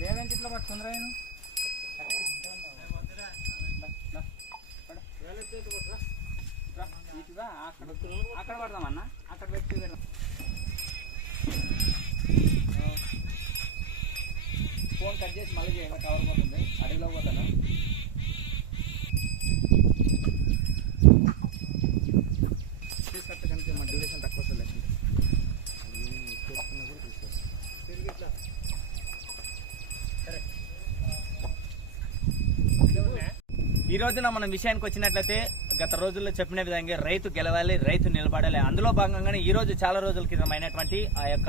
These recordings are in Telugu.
లేదంటే ఇట్లా పట్టుకుందిరా నేను అక్కడ అక్కడ పడదామన్నా అక్కడ పెట్టి. పెడదాం ఫోన్ కట్ చేసి మళ్ళీ చేయండి కవర్ పోతుంది అడవిలో పోతాను ఈ రోజున మనం విషయానికి వచ్చినట్లయితే గత రోజుల్లో చెప్పిన విధంగా రైతు గెలవాలి రైతు నిలబడాలి అందులో భాగంగానే ఈ రోజు చాలా రోజుల క్రితమైనటువంటి ఆ యొక్క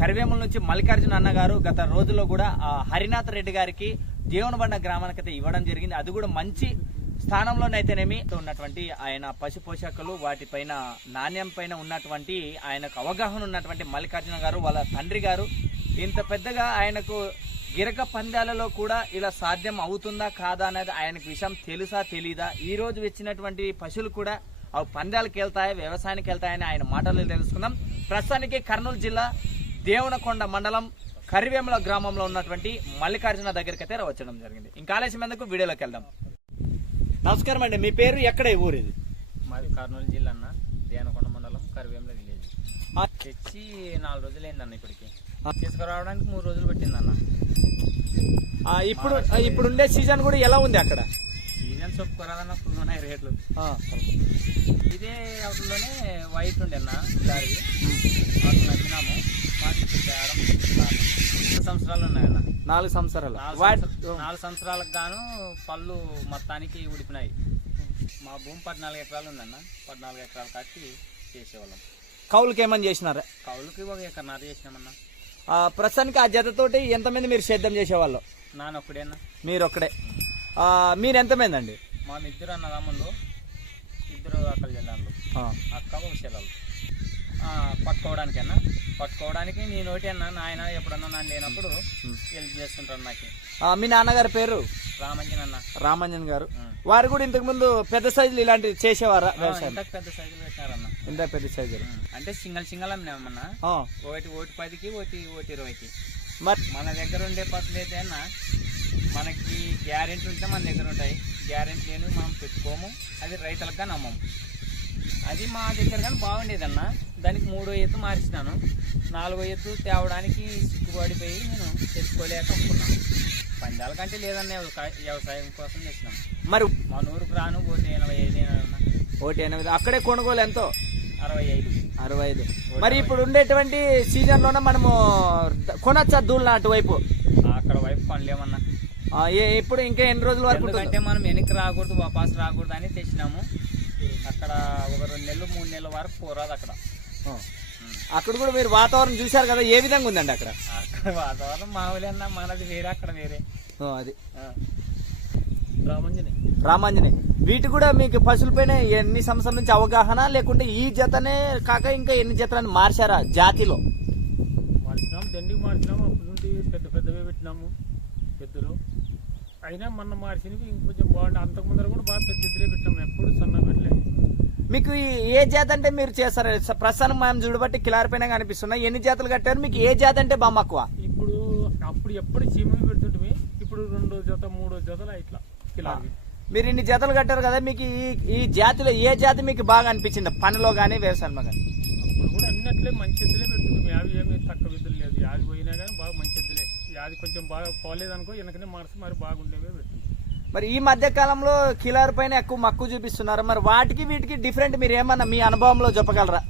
కరివేముల నుంచి మల్లికార్జున అన్న గారు గత రోజుల్లో కూడా ఆ హరినాథ్ రెడ్డి గారికి దేవునబండ అయితే ఇవ్వడం జరిగింది. అది కూడా మంచి స్థానంలోనైతేనేమి ఉన్నటువంటి ఆయన పశు పోషకులు వాటిపైన నాణ్యం పైన ఉన్నటువంటి ఆయనకు అవగాహన ఉన్నటువంటి మల్లికార్జున గారు వాళ్ళ తండ్రి గారు ఇంత పెద్దగా ఆయనకు గిరక పందాలలో కూడా ఇలా సాధ్యం అవుతుందా కాదా అనేది ఆయనకు విషయం తెలుసా తెలీదా? ఈ రోజు వచ్చినటువంటి పశువులు కూడా అవి పందాలకు వెళ్తాయా వ్యవసాయానికి వెళ్తాయని ఆయన మాటలు తెలుసుకుందాం. ప్రస్తుతానికి కర్నూలు జిల్లా దేవనకొండ మండలం కరివేముల గ్రామంలో ఉన్నటువంటి మల్లికార్జున దగ్గరికి అయితే వచ్చడం జరిగింది. ఇంకా ఆలస్యం ఎందుకు? వీడియోలోకి వెళ్దాం. నమస్కారం అండి. మీ పేరు? ఎక్కడ ఊరు ఇది మాది కర్నూలు జిల్లా అన్న. దేనకొండ మండలం కరివేంల విలేజ్. ఆ, తెచ్చి నాలుగు రోజులు అయిందన్న ఇప్పటికి. తీసుకురావడానికి మూడు రోజులు పెట్టిందన్న. ఆ, ఇప్పుడు ఇప్పుడు ఉండే సీజన్ కూడా ఎలా ఉంది అక్కడ? సీజన్ చెప్పుకోరాదన్న ఫుల్ ఉన్నాయి రేట్లు ఇదే అవుట్లోనే వైట్ ఉండే అన్న దారి నచ్చినాము తేడం సంవత్సరాలు ఉన్నాయన్న. నాలుగు సంవత్సరాలు. నాలుగు సంవత్సరాలకు గాను పళ్ళు మొత్తానికి ఉడిపినాయి మా భూమి పద్నాలుగు ఎకరాలు ఉందన్న. పద్నాలుగు ఎకరాలు కట్టి చేసేవాళ్ళం. కౌలుకి ఏమని చేసినారా? కౌలుకి ఒక ఎకరన్నర చేసినామన్న. ప్రస్తుతానికి ఆ జతతోటి ఎంతమంది మీరు సేద్యం చేసేవాళ్ళు? నాన్న ఒక్కడేనా మీరు ఒక్కడే మీరు ఎంతమంది అండి మా ఇద్దరు అన్నదమ్ములు ఇద్దరు అక్కల జిల్లాలు అక్క ఒక చెల్లెలు ఆ, పట్టుకోవడానికన్నా పట్టుకోవడానికి నేను ఒకటి అన్నా నాయన ఎప్పుడన్నా నన్ను లేనప్పుడు హెల్ప్ చేస్తుంటాను నాకు. మీ నాన్నగారి పేరు? రామంజన్ అన్న. రామంజన్ గారు. వారు కూడా ఇంతకు ముందు పెద్ద సైజులు ఇలాంటివి చేసేవారా వ్యవసాయం? పెద్ద సైజులు ఇంత పెద్ద సైజులు. అంటే సింగల్ సింగల్ అమ్మినామన్నా ఆ, ఒకటి ఒకటి పదికి ఒకటి ఒకటి ఇరవైకి. మరి? మన దగ్గర ఉండే పసులు అయితే అన్న మనకి గ్యారెంటీ ఉంటే మన దగ్గర ఉంటాయి. గ్యారెంటీ లేని మనం పెట్టుకోము. అది రైతులకు కానీ అమ్మము అది మా దగ్గర కానీ బాగుండేదన్న. దానికి మూడో ఎత్తు మార్చినాను. నాలుగో ఎత్తు తేవడానికి సిక్కుబడిపోయి నేను తెచ్చుకోలేక అమ్ముకున్నాను పందాల కంటే లేదన్న వ్యవసాయ- కోసం తెచ్చినాం. మరి మా నూరుకు రాను పోతే ఎనభై ఐదు ఒకటి ఎనిమిది అక్కడే కొనుగోలు ఎంతో? అరవై ఐదు. అరవై ఐదు. మరి ఇప్పుడు ఉండేటువంటి సీజన్లోనే మనము కొనొచ్చా దూళ్ళ అటువైపు? అక్కడ వైపు ఏ- ఇప్పుడు ఇంకా ఎన్ని రోజుల వరకు ఎందుకంటే మనం వెనక్కి రాకూడదు వాపస్ రాకూడదు అని తెచ్చినాము. అక్కడ ఒక రెండు నెలలు మూడు నెలల వరకు పోరాదు అక్కడ. అక్కడ కూడా మీరు వాతావరణం చూశారు కదా ఏ విధంగా ఉందండి అక్కడ? వాతావరణం మామూలు అన్న మనది వేరే అక్కడ వేరే. అది. రామంజని. రామాంజనే. వీటి కూడా మీకు పశువులపైన ఎన్ని సంవత్సరాల నుంచి అవగాహన లేకుంటే ఈ జతనే కాక ఇంకా ఎన్ని జతలని మార్చారా జాతిలో? మార్చినాం దండికి మార్చినాం అప్పటి నుండి పెద్ద పెద్దవే పెట్టినాము పెద్దలు. అయినా మొన్న మార్చినవి ఇంకొంచెం బాగుండే. అంతకు ముందర కూడా బాగా పెద్ద ఎద్దులే పెట్టినాము ఎప్పుడు సన్న పెట్టలేదు మీకు ఏ జాతి అంటే మీరు చేస్తారు? ప్రస్తుతం మనం చూడబట్టి కిలారి పైన కనిపిస్తున్నాయి. ఎన్ని జాతులు కట్టారు? మీకు ఏ జాతి అంటే బాగా మక్కువ ఇప్పుడు అప్పుడు ఎప్పుడు చీమవి పెడుతుంటే ఇప్పుడు రెండో జత మూడో జతలు ఇట్లా కిలావి మీరు ఇన్ని జతలు కట్టారు కదా మీకు ఈ ఈ జాతిలో ఏ జాతి మీకు బాగా అనిపించింది? పనిలో కానీ వ్యవసాయంలో కానీ అప్పుడు కూడా అన్నట్లే మంచి ఎద్దులే పెడుతుంటే యావి ఏమి తక్కువ ఎద్దులు లేదు. యాది పోయినా కానీ బాగా మంచి ఎద్దులే యాది కొంచెం బాగా పోలేదనుకో వెనకనే మార్చి మరి బాగుండేవే పెడుతుంది. మరి ఈ మధ్య కాలంలో కిలారి పైన ఎక్కువ మక్కువ చూపిస్తున్నారు. మరి వాటికి వీటికి డిఫరెంట్ మీరు ఏమన్నా మీ అనుభవంలో చెప్పగలరా?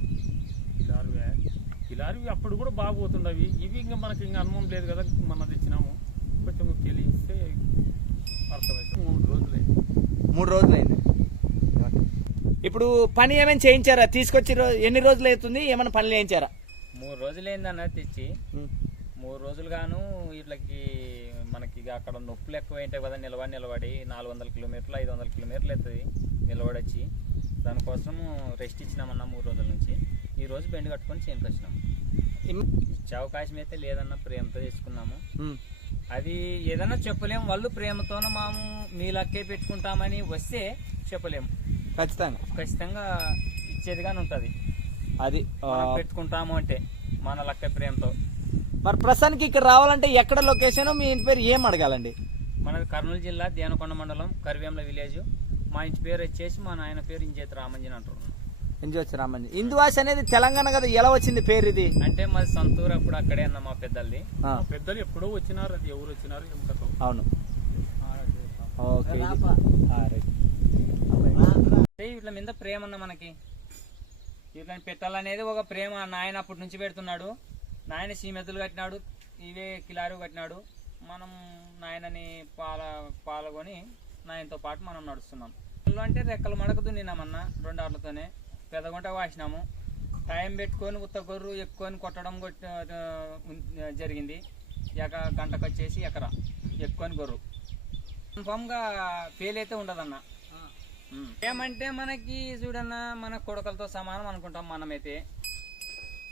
అప్పుడు కూడా బాగా పోతుండవి ఇవి ఇంకా మనకి ఇంకా అనుభవం లేదు కదా మన తెచ్చినాము. కొంచెం తెలిస్తే అర్థమైతే మూడు రోజులే. మూడు రోజులు అయింది ఇప్పుడు పని ఏమైనా చేయించారా? తీసుకొచ్చి ఎన్ని రోజులు అవుతుంది? ఏమైనా పనులు చేయించారా? మూడు రోజులు తెచ్చి. మూడు రోజులు గాను వీళ్ళకి మనకి అక్కడ నొప్పులు ఎక్కువ ఉంటాయి కదా నిలబడి నిలబడి నాలుగు వందల కిలోమీటర్లు ఐదు వందల కిలోమీటర్లు అవుతుంది నిలబడొచ్చి. దానికోసం రెస్ట్ ఇచ్చినామన్న మూడు రోజుల నుంచి. ఈ రోజు బెండ్ కట్టుకొని చేనుకు వచ్చినాం. ఇచ్చే అవకాశం అయితే లేదన్న ప్రేమతో తెచ్చుకున్నాము ఉమ్. అది ఏదన్నా చెప్పలేం వాళ్ళు ప్రేమతోన మాము మీ లక్కే పెట్టుకుంటామని వస్తే చెప్పలేము ఖచ్చితంగా. ఖచ్చితంగా ఇచ్చేదిగానే ఉంటుంది అది పెట్టుకుంటాము అంటే మన లక్క ప్రేమతో. మరి ప్రస్తుతానికి ఇక్కడ రావాలంటే ఎక్కడ లొకేషన్? మీ ఇంటి పేరు ఏం అడగాలండి? మనది కర్నూలు జిల్లా దేనకొండ మండలం కరివేంల విలేజ్. మా ఇంటి పేరు వచ్చేసి మా నాయన పేరు ఇంచేత రామంజన్ అంటారు ఎంజొచ్చు రామంజి. ఇందువాసి అనేది తెలంగాణ కదా ఎలా వచ్చింది పేరు ఇది? అంటే మాది సంతూర్ అప్పుడు అక్కడే అన్న మా పెద్దల్ది. ఆ, పెద్దలు ఎప్పుడో వచ్చినారు అది ఎవరు వచ్చినారు ఏం కథ. అవును. ఓకే. ఇది. ఆ, రైట్. అంటే వీళ్ళ మీద ప్రేమ అన్న మనకి? వీళ్ళని పెట్టాలనేది ఒక ప్రేమ నాయన అప్పటి నుంచి పెడుతున్నాడు. నాయన సీమెతులు కట్టినాడు ఇవే కిలారు కట్టినాడు. మనం నాయనని పాల పాల్గొని నాయనతో పాటు మనం నడుస్తున్నాం. ఇల్లు అంటే రెక్కలు మడక దున్నినామన్న రెండు ఆటలతోనే పెదగుంట వాసినాము. టైం పెట్టుకొని ఉత్త గొర్రు ఎక్కుకొని కొట్టడం జరిగింది. ఎక గంటకు వచ్చేసి ఎకరా ఎక్కుకొని గొర్రు. కన్ఫామ్గా ఫెయిల్ అయితే ఉండదన్న. ఏమంటే మనకి చూడన్న మన కొడుకలతో సమానం అనుకుంటాం మనమైతే.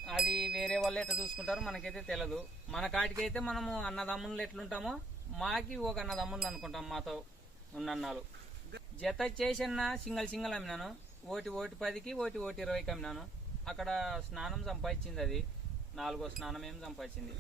అది వేరే వాళ్ళు ఎట్లా చూసుకుంటారో మనకైతే తెలియదు మన కాటికైతే మనము అన్నదమ్ములు ఎట్లుంటామో మాకి ఒక అన్నదమ్ములు అనుకుంటాం మాతో ఉన్నన్నాలు జత చేసిన సింగల్ సింగల్ అమ్మినాను. ఓటి ఓటి పదికి ఓటి ఓటి ఇరవైకి అమ్మినాను. అక్కడ స్నానం సంపాదించింది అది. నాలుగో స్నానం ఏం సంపాదించింది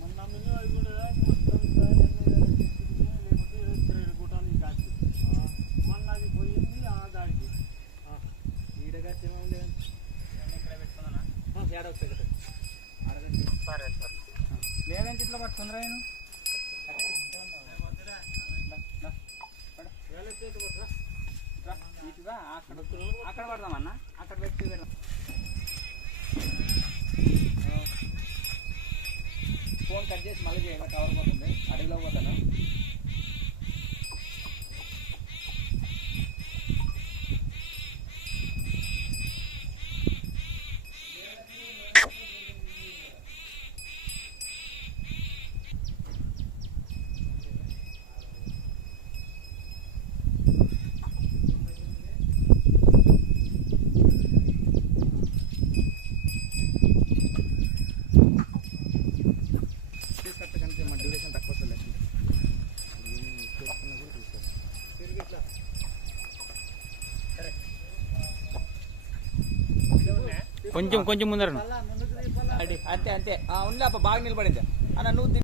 మొన్న మినీ అది కూడా మొత్తం ఇంకా ఎన్ని వేలు తీసుకుంటే లేకపోతే ఇరవై ఐదు గుటానికి కాచి. ఆ, మొన్న అది పోయింది ఆ దాడికి ఆ, ఇక్కడ పెట్టుకున్నానా సరే సరే లేదంటే ఇటుగా అక్కడ అక్కడ పడదామన్నా అక్కడ పెట్టి పెడదాం ఫోన్ కట్ చేసి మళ్ళీ చేయాలి కవర్ పోతుంది అడవిలో పోతాను తీసుకొస్తే మన డ్యూరేషన్ తక్కువ వస్తుంది కొంచెం కొంచెం ముందర అంతే అంతే. ఆ, ఉండే బాగా నిలబడింది. అన్న నువ్వు